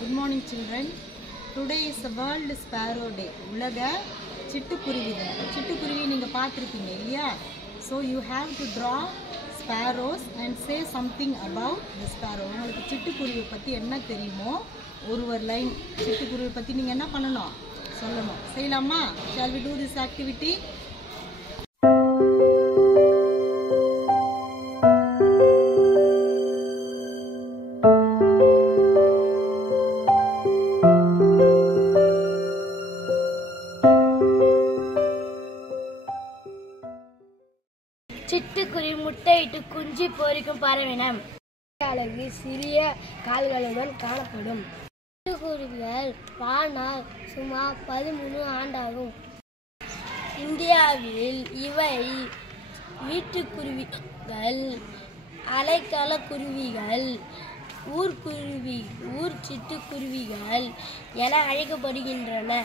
Good morning children. Today is the World Sparrow Day. உலக சிட்டுக்குருவி தினம். சிட்டுக்குருவி நீங்க பார்த்திருப்பீங்க இல்லையா? So you have to draw sparrows and say something about the sparrow. உங்களுக்கு சிட்டுக்குருவி பத்தி என்ன தெரியுமோ ஒரு லைன் சிட்டுக்குருவி பத்தி நீங்க என்ன பண்ணணும்? சொல்லணும். செய்யலாமா? Shall we do this activity? சிட்டுக்குருவி முட்டையிட்டு குஞ்சு பொரிக்கும் பறவைனம். அழகு சிறிய கால்களுடன் காணப்படும். சிட்டுக்குருவிகள் வாழ்நாள் சுமார் 13 ஆண்டாகும். இந்தியாவில் இவை வீட்டுக்குருவிகள், அலைக்கல குருவிகள், ஊர் சிட்டுக்குருவிகள் என அழைக்கப்படுகின்றன.